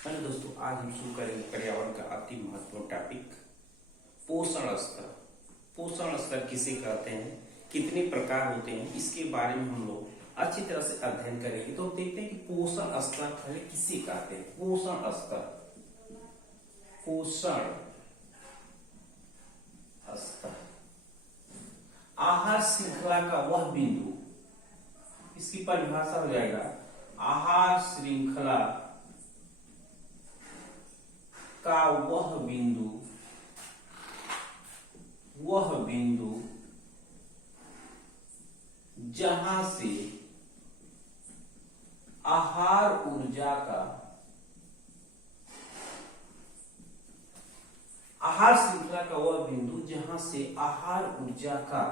Hello दोस्तों, आज हम शुरू करेंगे पर्यावरण का अति महत्वपूर्ण टॉपिक पोषण स्तर। पोषण स्तर किसे कहते हैं, कितने प्रकार होते हैं, इसके बारे में हम लोग अच्छी तरह से अध्ययन करेंगे। तो देखते हैं कि पोषण स्तर पहले किसे कहते हैं। पोषण स्तर, पोषण स्तर आहार श्रृंखला का वह बिंदु, इसकी परिभाषा हो जाएगा आहार श्रृंखला का वह बिंदु जहां से आहार ऊर्जा का, आहार श्रृंखला का वह बिंदु जहां से आहार ऊर्जा का,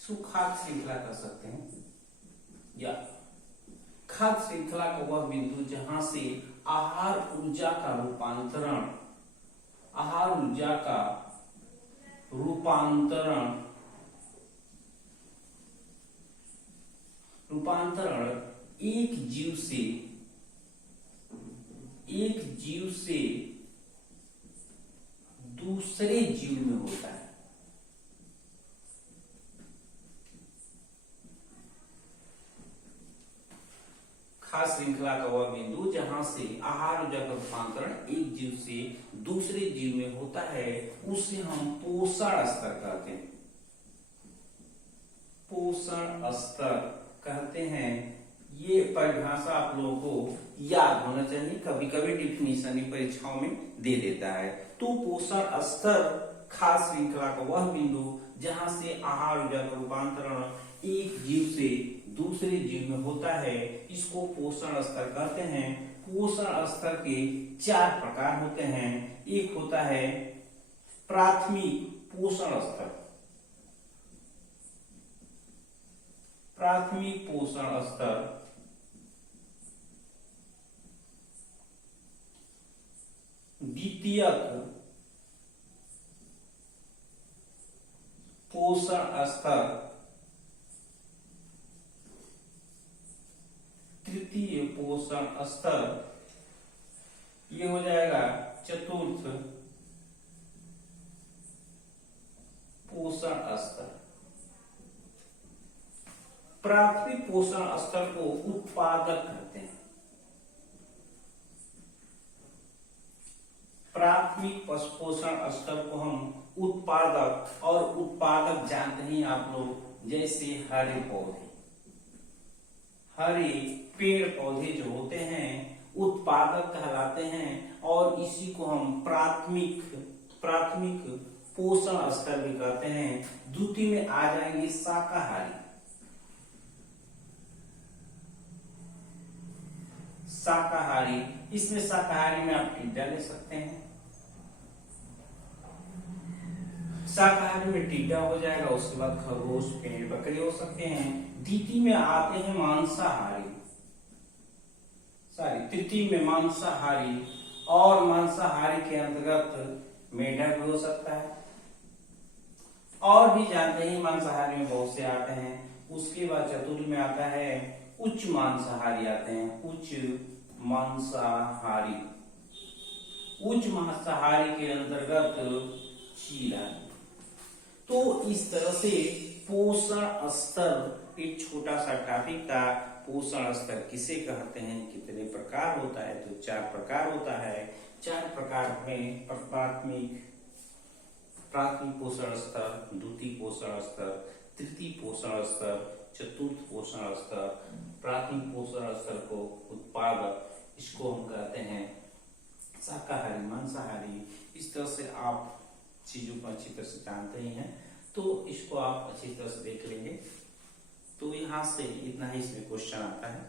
इसको खाद्य श्रृंखला कह सकते हैं, या खाद्य श्रृंखला का वह बिंदु जहां से आहार ऊर्जा का रूपांतरण, आहार ऊर्जा का रूपांतरण एक जीव से दूसरे जीव में होता है। खाद्य श्रृंखला का वह बिंदु जहां से आहार ऊर्जा का रूपांतरण एक जीव से दूसरे जीव में होता है, उसे हम पोषण स्तर कहते हैं। पोषण स्तर कहते हैं। ये परिभाषा आप लोगों को याद होना चाहिए, कभी कभी डिफिनीशन परीक्षाओं में दे देता है। तो पोषण स्तर खाद्य श्रृंखला का वह बिंदु जहां से आहार ऊर्जा का रूपांतरण एक जीव से दूसरे जीव में होता है, इसको पोषण स्तर कहते हैं। पोषण स्तर के 4 प्रकार होते हैं। एक होता है प्राथमिक पोषण स्तर। प्राथमिक पोषण स्तर, द्वितीयक पोषण स्तर, तृतीय पोषण स्तर, ये हो जाएगा चतुर्थ पोषण स्तर। प्राथमिक पोषण स्तर को उत्पादक कहते हैं। प्राथमिक पोषण स्तर को हम उत्पादक, और उत्पादक जानते हैं आप लोग, जैसे हरे पौधे, हरे पेड़ पौधे जो होते हैं उत्पादक कहलाते हैं, और इसी को हम प्राथमिक पोषण स्तर भी कहते हैं। द्वितीय में आ जाएंगे शाकाहारी। शाकाहारी, इसमें शाकाहारी में आप टिड्डा ले सकते हैं। शाकाहारी में टिड्डा हो जाएगा, उसके बाद खरगोश, भेड़, बकरी हो सकते हैं। द्वितीय में आते हैं मांसाहारी, तृतीय में मांसाहारी, और मांसाहारी के अंतर्गत मेंढक भी हो सकता है। और भी जानते हैं मांसाहारी में बहुत से आते हैं। उसके बाद चतुर्थ में आता है उच्च मांसाहारी आते हैं। उच्च मांसाहारी, उच्च मांसाहारी के अंतर्गत चीला। तो इस तरह से पोषण स्तर एक छोटा सा टॉपिक था। पोषण स्तर किसे कहते हैं, कितने प्रकार होता है, तो 4 प्रकार होता है। 4 प्रकार में प्राथमिक पोषण स्तर, द्वितीय पोषण स्तर, तृतीय पोषण स्तर, चतुर्थ पोषण स्तर। प्राथमिक पोषण स्तर को उत्पादक, इसको हम कहते हैं शाकाहारी, मांसाहारी। इस तरह से आप चीजों को अच्छी तरह से जानते ही हैं, तो इसको आप अच्छी तरह से देख लेंगे। तो यहां से इतना ही इसमें क्वेश्चन आता है।